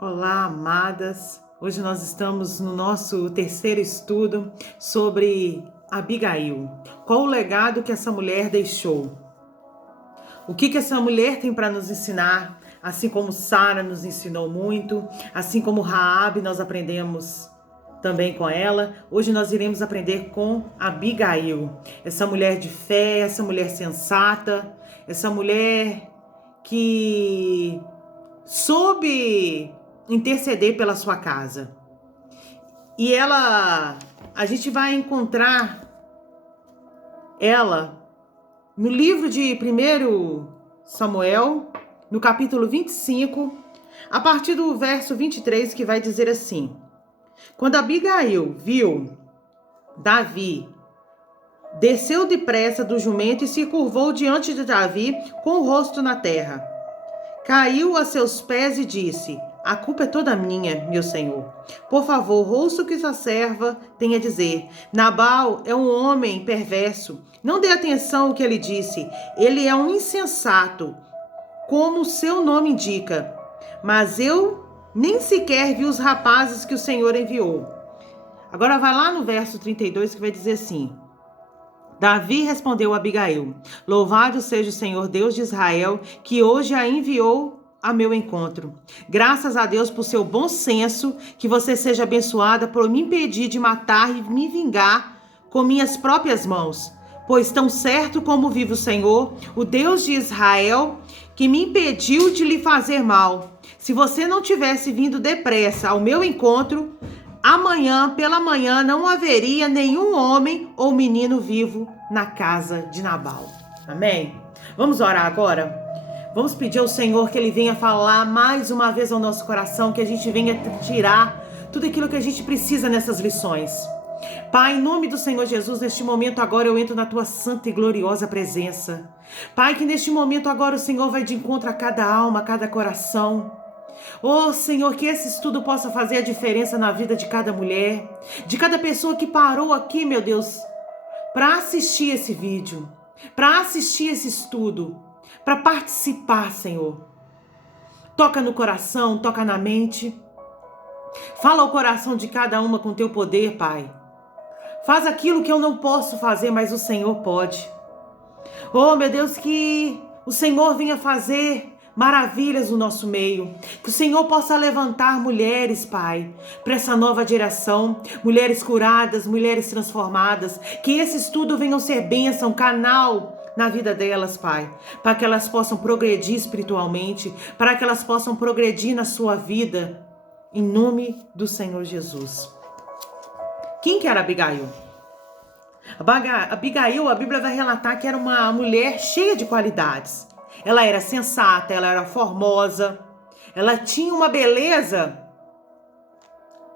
Olá, amadas. Hoje nós estamos no nosso terceiro estudo sobre Abigail. Qual o legado que essa mulher deixou? O que essa mulher tem para nos ensinar? Assim como Sara nos ensinou muito, assim como Raabe nós aprendemos também com ela. Hoje nós iremos aprender com Abigail. Essa mulher de fé, essa mulher sensata, essa mulher que soube interceder pela sua casa. E a gente vai encontrar ela no livro de 1 Samuel, no capítulo 25, a partir do verso 23, que vai dizer assim: Quando Abigail viu Davi, desceu depressa do jumento e se curvou diante de Davi com o rosto na terra. Caiu a seus pés e disse: A culpa é toda minha, meu senhor. Por favor, ouça o que sua serva tem a dizer. Nabal é um homem perverso. Não dê atenção ao que ele disse. Ele é um insensato, como o seu nome indica. Mas eu nem sequer vi os rapazes que o Senhor enviou. Agora vai lá no verso 32 que vai dizer assim: Davi respondeu a Abigail: Louvado seja o Senhor Deus de Israel, que hoje a enviou a meu encontro. Graças a Deus por seu bom senso, que você seja abençoada por me impedir de matar e me vingar com minhas próprias mãos. Pois tão certo como vive o Senhor, o Deus de Israel, que me impediu de lhe fazer mal. Se você não tivesse vindo depressa ao meu encontro, amanhã, pela manhã, não haveria nenhum homem ou menino vivo na casa de Nabal. Amém? Vamos orar agora? Vamos pedir ao Senhor que Ele venha falar mais uma vez ao nosso coração, que a gente venha tirar tudo aquilo que a gente precisa nessas lições. Pai, em nome do Senhor Jesus, neste momento agora eu entro na Tua santa e gloriosa presença. Pai, que neste momento agora o Senhor vai de encontro a cada alma, a cada coração. Oh, Senhor, que esse estudo possa fazer a diferença na vida de cada mulher, de cada pessoa que parou aqui, meu Deus, para assistir esse vídeo, para assistir esse estudo, para participar, Senhor. Toca no coração, toca na mente. Fala ao coração de cada uma com Teu poder, Pai. Faz aquilo que eu não posso fazer, mas o Senhor pode. Oh, meu Deus, que o Senhor venha fazer maravilhas no nosso meio, que o Senhor possa levantar mulheres, Pai, para essa nova geração, mulheres curadas, mulheres transformadas, que esse estudo venha ser bênção, canal na vida delas, Pai, para que elas possam progredir espiritualmente, para que elas possam progredir na sua vida, em nome do Senhor Jesus. Quem que era Abigail? Abigail, a Bíblia vai relatar que era uma mulher cheia de qualidades. Ela era sensata, ela era formosa, ela tinha uma beleza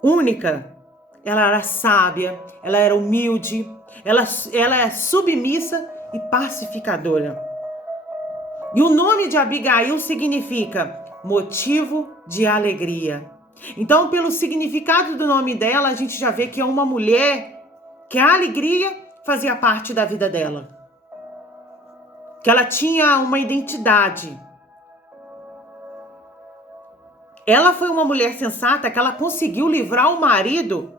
única, ela era sábia, ela era humilde, ela é submissa e pacificadora. E o nome de Abigail significa motivo de alegria. Então, pelo significado do nome dela, a gente já vê que é uma mulher que a alegria fazia parte da vida dela. Que ela tinha uma identidade. Ela foi uma mulher sensata que ela conseguiu livrar o marido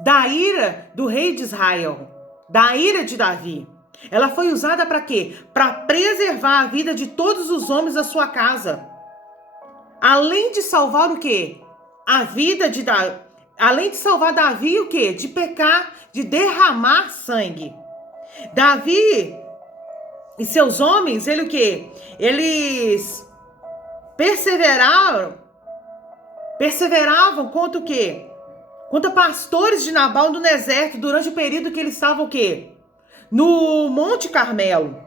da ira do rei de Israel, da ira de Davi. Ela foi usada para quê? Para preservar a vida de todos os homens da sua casa. Além de salvar o quê? A vida de Davi. Além de salvar Davi, o quê? De pecar, de derramar sangue. Davi e seus homens, ele o quê? Eles perseveravam contra o quê? Contra pastores de Nabal no deserto, durante o período que eles estavam o quê? No Monte Carmelo.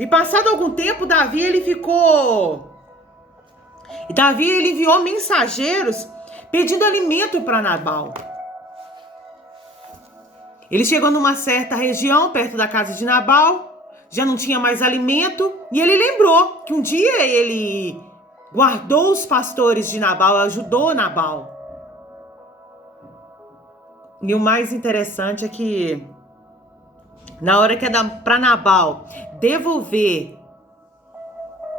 E passado algum tempo, Davi enviou mensageiros pedindo alimento para Nabal. Ele chegou numa certa região, perto da casa de Nabal, já não tinha mais alimento, e ele lembrou que um dia ele guardou os pastores de Nabal, ajudou Nabal. E o mais interessante é que na hora que é para Nabal devolver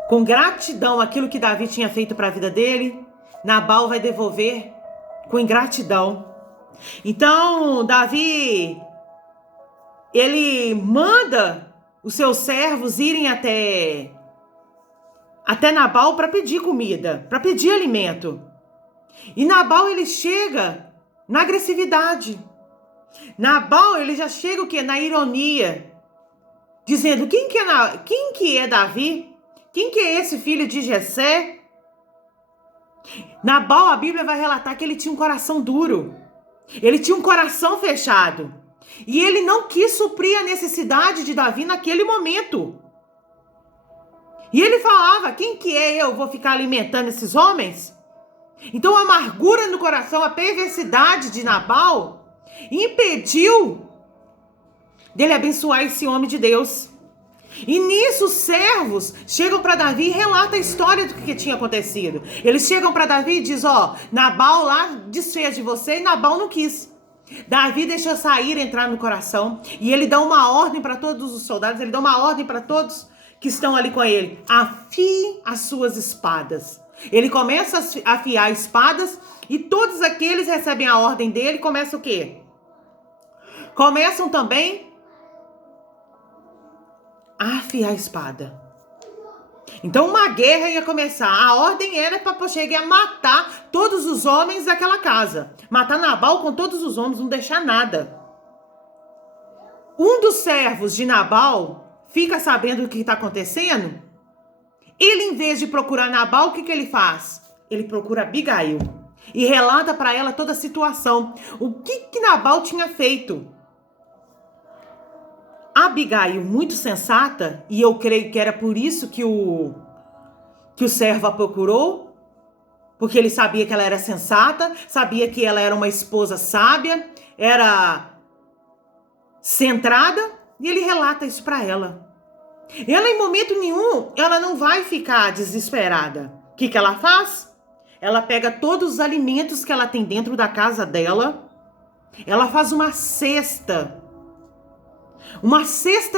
com gratidão aquilo que Davi tinha feito para a vida dele, Nabal vai devolver com ingratidão. Então, Davi, ele manda os seus servos irem até Nabal para pedir comida, para pedir alimento. E Nabal, ele chega na agressividade. Nabal, ele já chega o quê? Na ironia. Dizendo, quem que é Davi? Quem que é esse filho de Jessé? Nabal, a Bíblia vai relatar que ele tinha um coração duro. Ele tinha um coração fechado. E ele não quis suprir a necessidade de Davi naquele momento. E ele falava, quem que é eu vou ficar alimentando esses homens? Então a amargura no coração, a perversidade de Nabal impediu dele abençoar esse homem de Deus. E nisso os servos chegam para Davi e relatam a história do que tinha acontecido. Eles chegam para Davi e dizem, Nabal lá desfez de você e Nabal não quis. Davi deixou sair, entrar no coração, e ele dá uma ordem para todos os soldados, ele dá uma ordem para todos que estão ali com ele. Afiem as suas espadas. Ele começa a afiar espadas e todos aqueles recebem a ordem dele e começam o quê? Começam também a afiar a espada. Então uma guerra ia começar. A ordem era para chegar a matar todos os homens daquela casa. Matar Nabal com todos os homens, não deixar nada. Um dos servos de Nabal fica sabendo o que está acontecendo. Ele, em vez de procurar Nabal, o que ele faz? Ele procura Abigail e relata para ela toda a situação. O que Nabal tinha feito? Abigail, muito sensata, e eu creio que era por isso que o servo a procurou, porque ele sabia que ela era sensata, sabia que ela era uma esposa sábia, era centrada, e ele relata isso para ela. Ela, em momento nenhum, ela não vai ficar desesperada. O que ela faz? Ela pega todos os alimentos que ela tem dentro da casa dela, ela faz uma cesta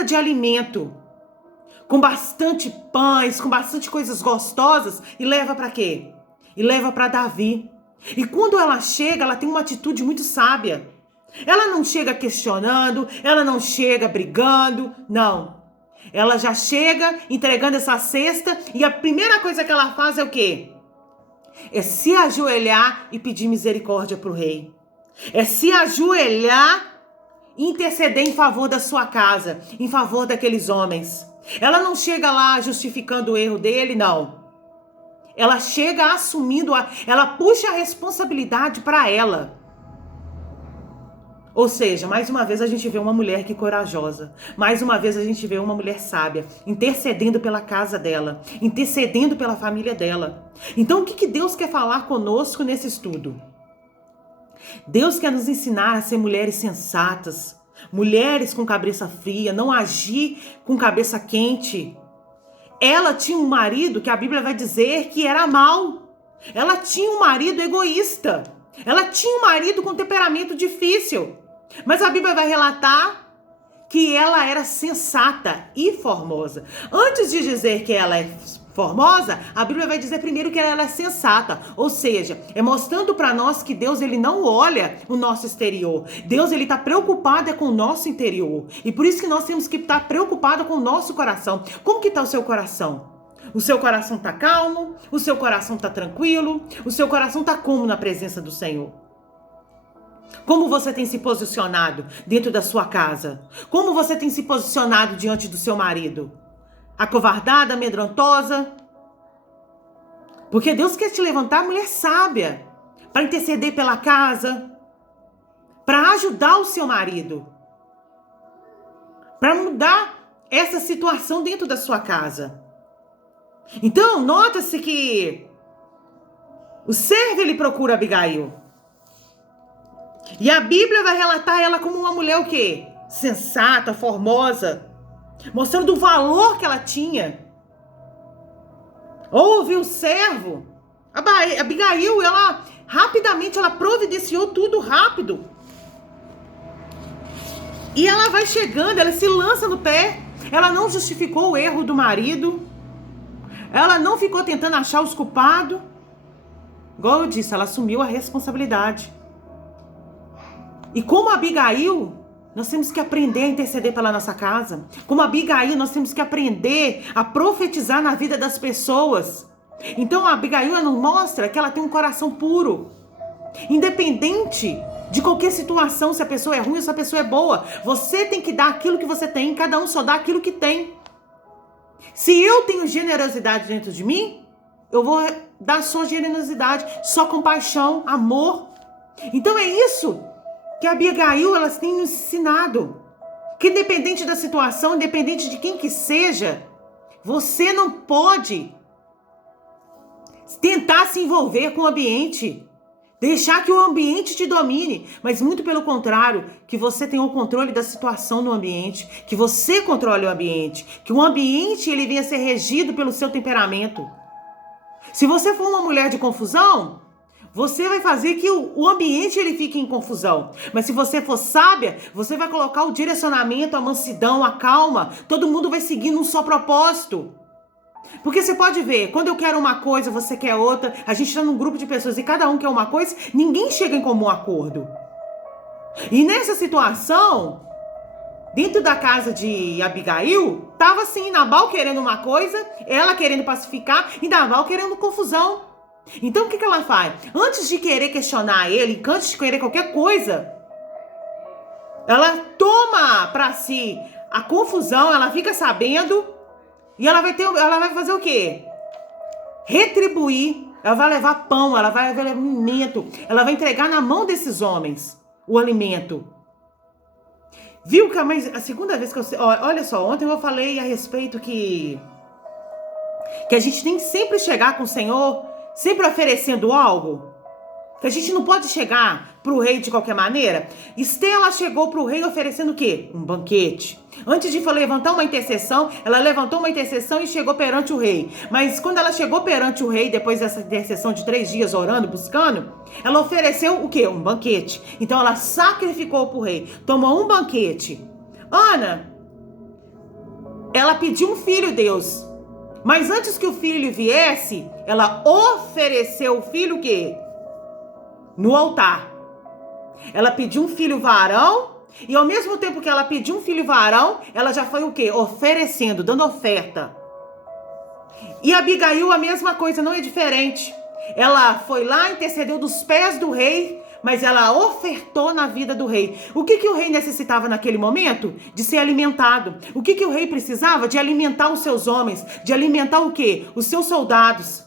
de alimento, com bastante pães, com bastante coisas gostosas, e leva para quê? E leva para Davi. E quando ela chega, ela tem uma atitude muito sábia. Ela não chega questionando, ela não chega brigando, não. Ela já chega entregando essa cesta e a primeira coisa que ela faz é o quê? É se ajoelhar e pedir misericórdia para o rei. É se ajoelhar e interceder em favor da sua casa, em favor daqueles homens. Ela não chega lá justificando o erro dele, não. Ela chega assumindo, ela puxa a responsabilidade para ela. Ou seja, mais uma vez a gente vê uma mulher que corajosa. Mais uma vez a gente vê uma mulher sábia, intercedendo pela casa dela, intercedendo pela família dela. Então o que Deus quer falar conosco nesse estudo? Deus quer nos ensinar a ser mulheres sensatas, mulheres com cabeça fria, não agir com cabeça quente. Ela tinha um marido que a Bíblia vai dizer que era mau. Ela tinha um marido egoísta. Ela tinha um marido com temperamento difícil. Mas a Bíblia vai relatar que ela era sensata e formosa. Antes de dizer que ela é formosa, a Bíblia vai dizer primeiro que ela é sensata. Ou seja, é mostrando para nós que Deus, ele não olha o nosso exterior. Deus, ele está preocupado com o nosso interior. E por isso que nós temos que estar preocupados com o nosso coração. Como que está o seu coração? O seu coração está calmo? O seu coração está tranquilo? O seu coração está como na presença do Senhor? Como você tem se posicionado dentro da sua casa? Como você tem se posicionado diante do seu marido? Acovardada, amedrontosa? Porque Deus quer te levantar mulher sábia, para interceder pela casa, para ajudar o seu marido, para mudar essa situação dentro da sua casa. Então, nota-se que o servo, ele procura Abigail. E a Bíblia vai relatar ela como uma mulher o quê? Sensata, formosa, mostrando o valor que ela tinha. Ouve o servo. Abigail, ela rapidamente, ela providenciou tudo rápido. E ela vai chegando, ela se lança no pé. Ela não justificou o erro do marido. Ela não ficou tentando achar os culpados. igual eu disse, ela assumiu a responsabilidade. E como Abigail, nós temos que aprender a interceder pela nossa casa. Como Abigail, nós temos que aprender a profetizar na vida das pessoas. Então a Abigail, ela mostra que ela tem um coração puro. Independente de qualquer situação, se a pessoa é ruim ou se a pessoa é boa, você tem que dar aquilo que você tem, cada um só dá aquilo que tem. Se eu tenho generosidade dentro de mim, eu vou dar só generosidade, só compaixão, amor. Então é isso que a Abigail, elas têm nos ensinado. Que independente da situação, independente de quem que seja, você não pode tentar se envolver com o ambiente. Deixar que o ambiente te domine, mas muito pelo contrário, que você tenha o controle da situação no ambiente, que você controle o ambiente, que o ambiente ele venha a ser regido pelo seu temperamento. Se você for uma mulher de confusão, você vai fazer que o ambiente ele fique em confusão. Mas se você for sábia, você vai colocar o direcionamento, a mansidão, a calma. Todo mundo vai seguir num só propósito. Porque você pode ver, quando eu quero uma coisa, você quer outra, a gente está num grupo de pessoas e cada um quer uma coisa, ninguém chega em comum acordo. E nessa situação, dentro da casa de Abigail, tava assim, Nabal querendo uma coisa, ela querendo pacificar e Nabal querendo confusão. Então o que ela faz? Antes de querer questionar ele, antes de querer qualquer coisa, ela toma para si a confusão, ela fica sabendo. E ela vai fazer o quê? Retribuir. Ela vai levar pão, ela vai levar alimento. Ela vai entregar na mão desses homens o alimento. Viu que a segunda vez que eu... Olha só, ontem eu falei a respeito que a gente tem que sempre chegar com o Senhor, sempre oferecendo algo. Que a gente não pode chegar pro rei de qualquer maneira. Estela chegou pro rei oferecendo o quê? Um banquete. Antes de levantar uma intercessão, ela levantou uma intercessão e chegou perante o rei. Mas quando ela chegou perante o rei, depois dessa intercessão de 3 dias orando, buscando, ela ofereceu o quê? Um banquete. Então ela sacrificou pro rei. Tomou um banquete. Ana, ela pediu um filho, Deus. Mas antes que o filho viesse, ela ofereceu o filho o quê? No altar. Ela pediu um filho varão e ao mesmo tempo que ela pediu um filho varão, ela já foi o quê? Oferecendo, dando oferta. E Abigail a mesma coisa, não é diferente. Ela foi lá, intercedeu dos pés do rei, mas ela ofertou na vida do rei. O que o rei necessitava naquele momento? De ser alimentado. O que o rei precisava? De alimentar os seus homens, de alimentar o quê? Os seus soldados.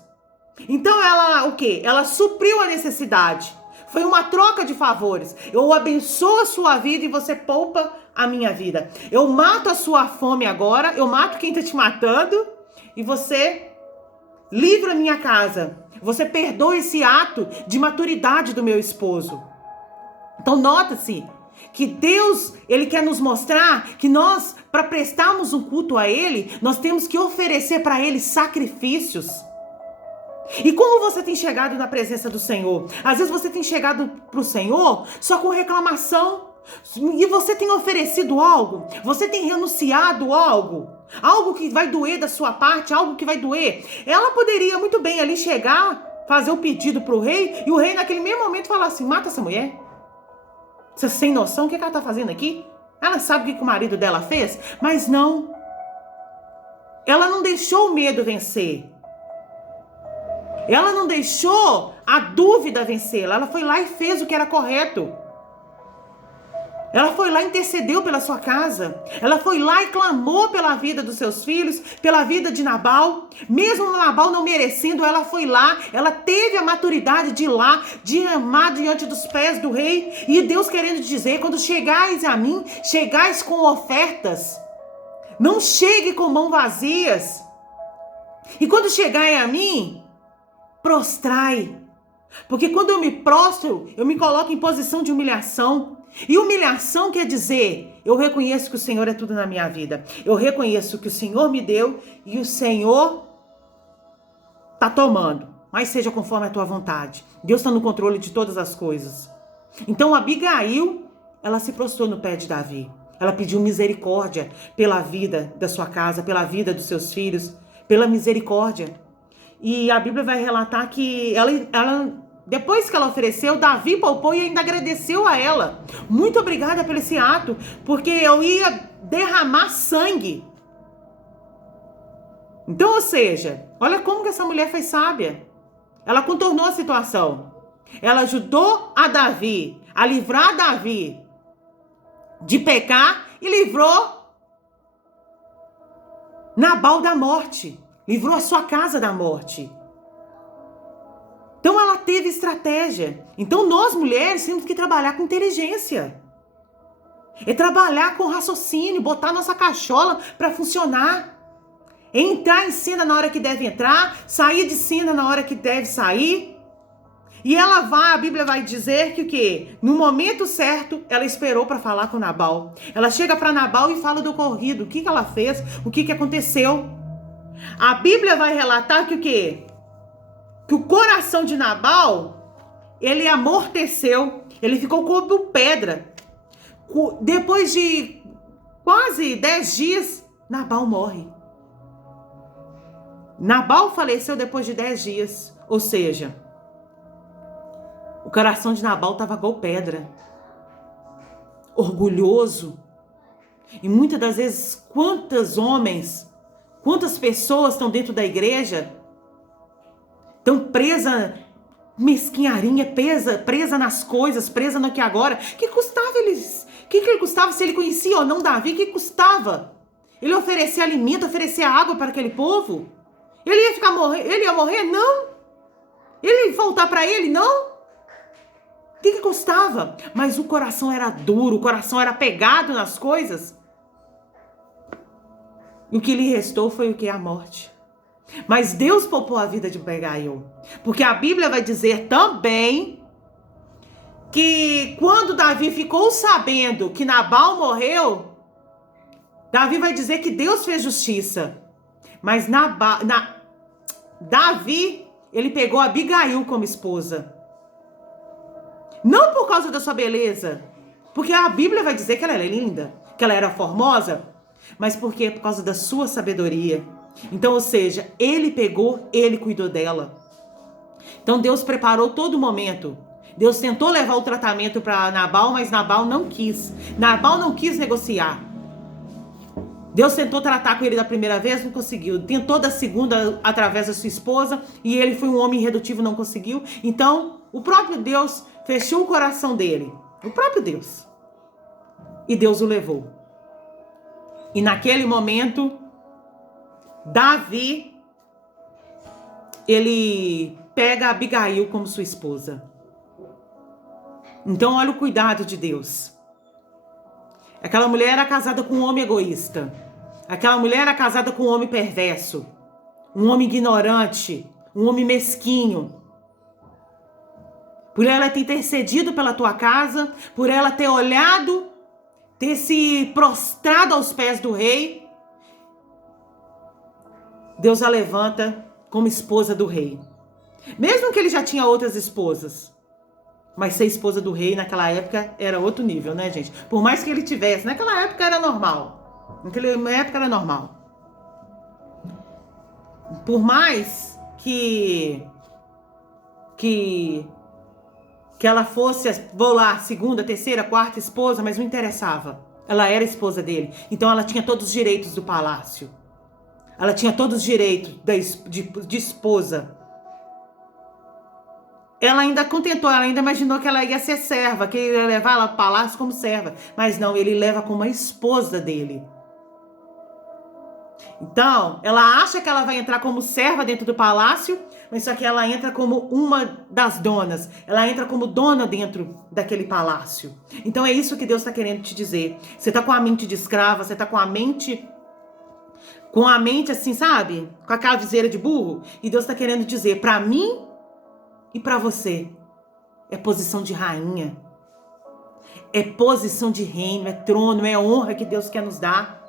Então ela, o quê? Ela supriu a necessidade. Foi uma troca de favores. Eu abençoo a sua vida e você poupa a minha vida. Eu mato a sua fome agora, eu mato quem está te matando e você livra a minha casa. Você perdoa esse ato de maturidade do meu esposo. Então nota-se que Deus, ele quer nos mostrar que nós, para prestarmos um culto a ele, nós temos que oferecer para ele sacrifícios. E como você tem chegado na presença do Senhor? Às vezes você tem chegado para o Senhor só com reclamação. E você tem oferecido algo? Você tem renunciado algo? Algo que vai doer da sua parte? Algo que vai doer? Ela poderia muito bem ali chegar, fazer o pedido para o rei, e o rei naquele mesmo momento falar assim, mata essa mulher. Você sem noção, o que ela está fazendo aqui? Ela sabe o que o marido dela fez? Mas não. Ela não deixou o medo vencer. Ela não deixou a dúvida vencê-la. Ela foi lá e fez o que era correto. Ela foi lá e intercedeu pela sua casa. Ela foi lá e clamou pela vida dos seus filhos, pela vida de Nabal. Mesmo Nabal não merecendo, ela foi lá. Ela teve a maturidade de ir lá, de amar diante dos pés do rei. E Deus querendo dizer, quando chegais a mim, chegais com ofertas. Não chegue com mãos vazias. E quando chegai a mim, prostrai. Porque quando eu me prostro, eu me coloco em posição de humilhação. E humilhação quer dizer, eu reconheço que o Senhor é tudo na minha vida. Eu reconheço que o Senhor me deu e o Senhor está tomando. Mas seja conforme a tua vontade. Deus está no controle de todas as coisas. Então Abigail, ela se prostrou no pé de Davi. Ela pediu misericórdia pela vida da sua casa, pela vida dos seus filhos, pela misericórdia. E a Bíblia vai relatar que depois que ela ofereceu, Davi poupou e ainda agradeceu a ela. Muito obrigada por esse ato, porque eu ia derramar sangue. Então, ou seja, olha como que essa mulher foi sábia. Ela contornou a situação. Ela ajudou a Davi a livrar Davi de pecar e livrou Nabal da morte. Livrou a sua casa da morte. Então ela teve estratégia. Então nós mulheres temos que trabalhar com inteligência. É trabalhar com raciocínio, botar nossa cachola para funcionar. É entrar em cena na hora que deve entrar, sair de cena na hora que deve sair. E a Bíblia vai dizer que o quê? No momento certo, ela esperou para falar com Nabal. Ela chega para Nabal e fala do ocorrido, o que ela fez, o que aconteceu. A Bíblia vai relatar que o quê? Que o coração de Nabal, ele amorteceu, ele ficou como pedra. Depois de quase 10 dias, Nabal morre. Nabal faleceu depois de 10 dias, ou seja, o coração de Nabal estava igual pedra, orgulhoso. E muitas das vezes, quantas pessoas estão dentro da igreja, estão presa, mesquinharia, presa nas coisas, presa no que agora. Que custava eles? Que ele custava se ele conhecia ou não Davi? Que custava? Ele oferecer alimento, oferecer água para aquele povo? Ele ia morrer? Não. Ele ia voltar para ele? Não. O que custava? Mas o coração era duro, o coração era pegado nas coisas. E o que lhe restou foi o que? A morte. Mas Deus poupou a vida de Abigail. Porque a Bíblia vai dizer também que quando Davi ficou sabendo que Nabal morreu, Davi vai dizer que Deus fez justiça. Mas Davi, ele pegou Abigail como esposa. Não por causa da sua beleza, porque a Bíblia vai dizer que ela era linda, que ela era formosa, mas porque é por causa da sua sabedoria. Então, ou seja, ele cuidou dela. Então Deus preparou todo o momento. Deus tentou levar o tratamento para Nabal, mas Nabal não quis. Nabal não quis negociar. Deus tentou tratar com ele da primeira vez, não conseguiu. Tentou da segunda através da sua esposa, e ele foi um homem irredutível, não conseguiu. Então, o próprio Deus fechou o coração dele. O próprio Deus. E Deus o levou. E naquele momento, Davi, ele pega Abigail como sua esposa. Então, olha o cuidado de Deus. Aquela mulher era casada com um homem egoísta. Aquela mulher era casada com um homem perverso. Um homem ignorante. Um homem mesquinho. Por ela ter intercedido pela tua casa. Por ela ter olhado. Ter se prostrado aos pés do rei. Deus a levanta como esposa do rei. Mesmo que ele já tinha outras esposas. Mas ser esposa do rei naquela época era outro nível, né, gente? Por mais que ele tivesse, naquela época era normal. Naquela época era normal. Por mais que ela fosse, vou lá, segunda, terceira, quarta esposa, mas não interessava. Ela era esposa dele. Então ela tinha todos os direitos do palácio. Ela tinha todos os direitos de esposa. Ela ainda contentou, ela ainda imaginou que ela ia ser serva, que ele ia levar ela para o palácio como serva. Mas não, ele leva como a esposa dele. Então, ela acha que ela vai entrar como serva dentro do palácio, mas só que ela entra como uma das donas. Ela entra como dona dentro daquele palácio. Então é isso que Deus está querendo te dizer. Você está com a mente de escrava, você está com a mente assim, sabe? Com aquela viseira de burro. E Deus está querendo dizer, para mim e para você, é posição de rainha, é posição de reino, é trono, é honra que Deus quer nos dar.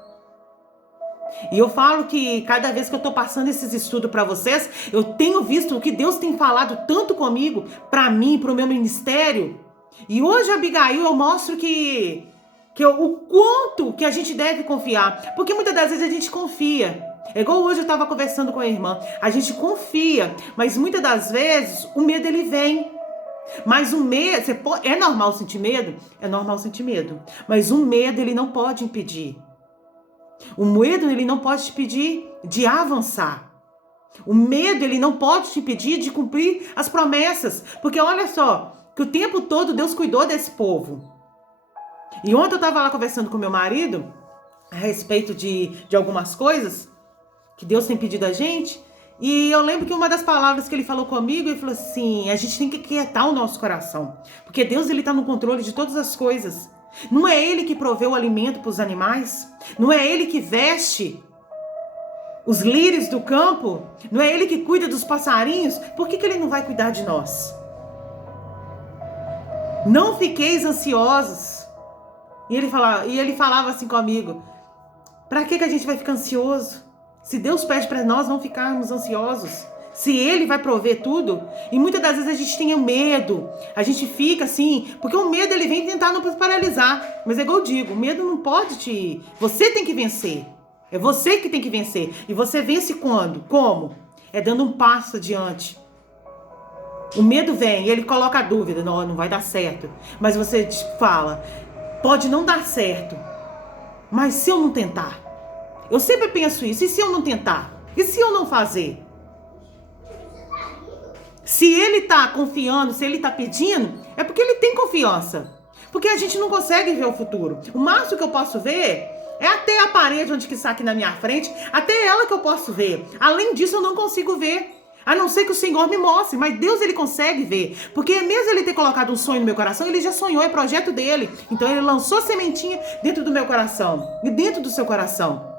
E eu falo que cada vez que eu tô passando esses estudos para vocês, eu tenho visto o que Deus tem falado tanto comigo, para mim, para o meu ministério. E hoje, Abigail, eu mostro o quanto que a gente deve confiar. Porque muitas das vezes a gente confia. É igual hoje eu estava conversando com a irmã. A gente confia, mas muitas das vezes o medo ele vem. Mas o medo, é normal sentir medo? É normal sentir medo. Mas o medo ele não pode impedir. O medo ele não pode te impedir de avançar. O medo ele não pode te impedir de cumprir as promessas. Porque olha só, que o tempo todo Deus cuidou desse povo. E ontem eu estava lá conversando com meu marido a respeito de algumas coisas que Deus tem pedido a gente. E eu lembro que uma das palavras que ele falou comigo, ele falou assim, a gente tem que quietar o nosso coração. Porque Deus ele está no controle de todas as coisas. Não é Ele que provê o alimento para os animais? Não é Ele que veste os lírios do campo? Não é Ele que cuida dos passarinhos? Por que Ele não vai cuidar de nós? Não fiqueis ansiosos. E ele falava assim comigo, para que a gente vai ficar ansioso? Se Deus pede para nós não ficarmos ansiosos, se Ele vai prover tudo, e muitas das vezes a gente tem medo, a gente fica assim, porque o medo ele vem tentar nos paralisar, mas é igual eu digo, o medo não pode você tem que vencer, é você que tem que vencer, e você vence quando? Como? É dando um passo adiante. O medo vem, ele coloca a dúvida, não vai dar certo, mas você fala, pode não dar certo, mas se eu não tentar? Eu sempre penso isso, e se eu não tentar? E se eu não fazer? Se ele está confiando, se ele está pedindo, é porque ele tem confiança. Porque a gente não consegue ver o futuro. O máximo que eu posso ver é até a parede onde que está aqui na minha frente, até ela que eu posso ver. Além disso, eu não consigo ver. A não ser que o Senhor me mostre, mas Deus ele consegue ver. Porque mesmo ele ter colocado um sonho no meu coração, ele já sonhou, é projeto dele. Então ele lançou a sementinha dentro do meu coração e dentro do seu coração.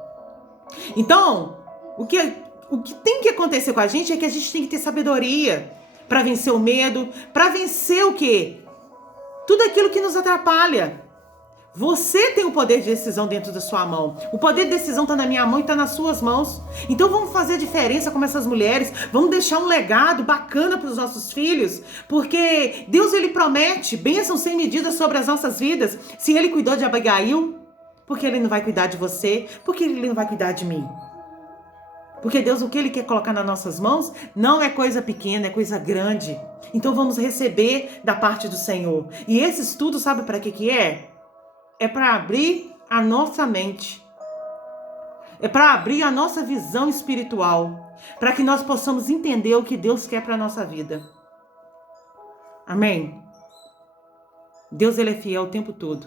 Então, o que tem que acontecer com a gente é que a gente tem que ter sabedoria para vencer o medo, para vencer o quê? Tudo aquilo que nos atrapalha. Você tem o poder de decisão dentro da sua mão. O poder de decisão está na minha mão e está nas suas mãos. Então vamos fazer a diferença como essas mulheres. Vamos deixar um legado bacana para os nossos filhos. Porque Deus ele promete bênçãos sem medida sobre as nossas vidas. Se Ele cuidou de Abigail, por que Ele não vai cuidar de você? Por que Ele não vai cuidar de mim? Porque Deus, o que Ele quer colocar nas nossas mãos, não é coisa pequena, é coisa grande. Então vamos receber da parte do Senhor. E esse estudo, sabe para que é? É para abrir a nossa mente. É para abrir a nossa visão espiritual. Para que nós possamos entender o que Deus quer para a nossa vida. Amém? Deus ele é fiel o tempo todo.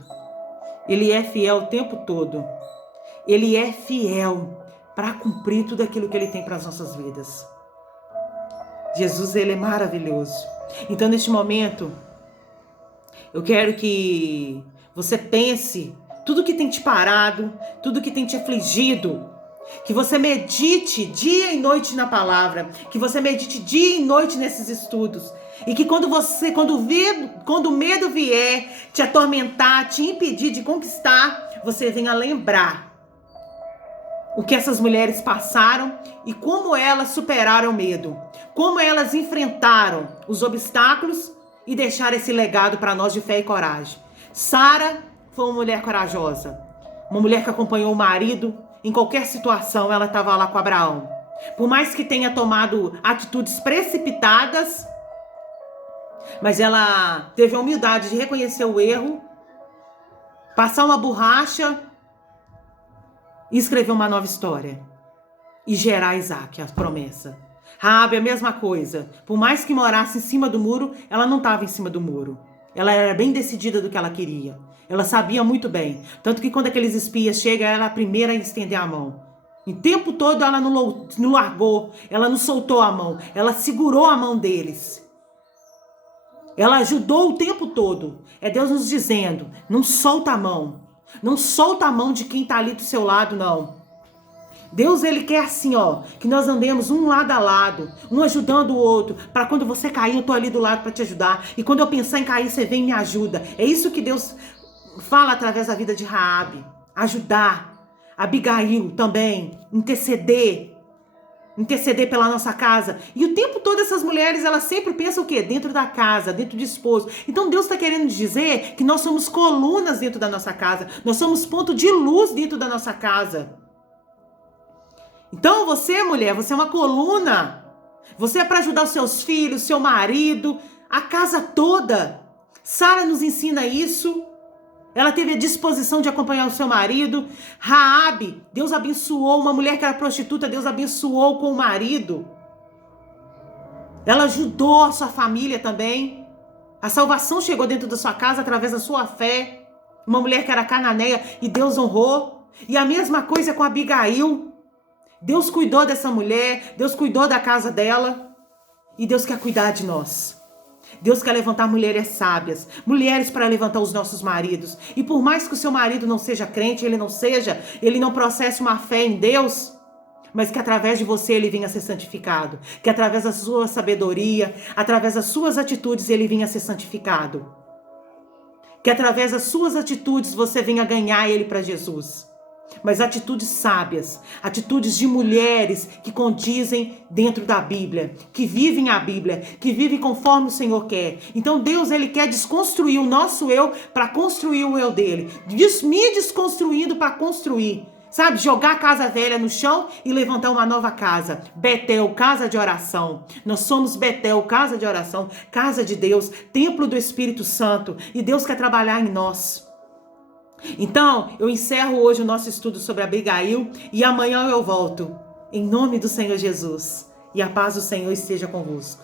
Ele é fiel o tempo todo. Ele é fiel para cumprir tudo aquilo que Ele tem para as nossas vidas. Jesus, Ele é maravilhoso. Então, neste momento, eu quero que você pense tudo que tem te parado, tudo que tem te afligido, que você medite dia e noite na palavra, que você medite dia e noite nesses estudos, e que quando o medo vier te atormentar, te impedir de conquistar, você venha lembrar o que essas mulheres passaram e como elas superaram o medo. Como elas enfrentaram os obstáculos e deixaram esse legado para nós de fé e coragem. Sara foi uma mulher corajosa. Uma mulher que acompanhou o marido. Em qualquer situação, ela estava lá com Abraão. Por mais que tenha tomado atitudes precipitadas, mas ela teve a humildade de reconhecer o erro, passar uma borracha e escrever uma nova história. E gerar Isaac, a promessa. Raabe, a mesma coisa. Por mais que morasse em cima do muro, ela não estava em cima do muro. Ela era bem decidida do que ela queria. Ela sabia muito bem. Tanto que quando aqueles espias chegam, ela é a primeira a estender a mão. O tempo todo ela não largou, ela não soltou a mão. Ela segurou a mão deles. Ela ajudou o tempo todo. É Deus nos dizendo, não solta a mão. Não solta a mão de quem está ali do seu lado, não. Deus, ele quer assim, que nós andemos um lado a lado, um ajudando o outro, para quando você cair, eu tô ali do lado para te ajudar. E quando eu pensar em cair, você vem e me ajuda. É isso que Deus fala através da vida de Raabe. Ajudar. Abigail também. Interceder pela nossa casa. E o tempo todo essas mulheres, elas sempre pensam o quê? Dentro da casa, dentro do esposo. Então Deus está querendo dizer que nós somos colunas dentro da nossa casa. Nós somos ponto de luz dentro da nossa casa. Então você, mulher, você é uma coluna. Você é para ajudar os seus filhos, seu marido, a casa toda. Sara nos ensina isso. Ela teve a disposição de acompanhar o seu marido. Raabe, Deus abençoou. Uma mulher que era prostituta, Deus abençoou com o marido. Ela ajudou a sua família também. A salvação chegou dentro da sua casa através da sua fé. Uma mulher que era cananeia e Deus honrou. E a mesma coisa com Abigail. Deus cuidou dessa mulher, Deus cuidou da casa dela. E Deus quer cuidar de nós. Deus quer levantar mulheres sábias, mulheres para levantar os nossos maridos. E por mais que o seu marido não seja crente, ele não processe uma fé em Deus, mas que através de você ele venha a ser santificado. Que através da sua sabedoria, através das suas atitudes ele venha a ser santificado. Que através das suas atitudes você venha ganhar ele para Jesus. Mas atitudes sábias, atitudes de mulheres que condizem dentro da Bíblia, que vivem a Bíblia, que vivem conforme o Senhor quer. Então Deus, ele quer desconstruir o nosso eu para construir o eu dele. Me desconstruindo para construir. Sabe, jogar a casa velha no chão e levantar uma nova casa. Betel, casa de oração. Nós somos Betel, casa de oração, casa de Deus, templo do Espírito Santo. E Deus quer trabalhar em nós. Então, eu encerro hoje o nosso estudo sobre Abigail e amanhã eu volto. Em nome do Senhor Jesus. E a paz do Senhor esteja convosco.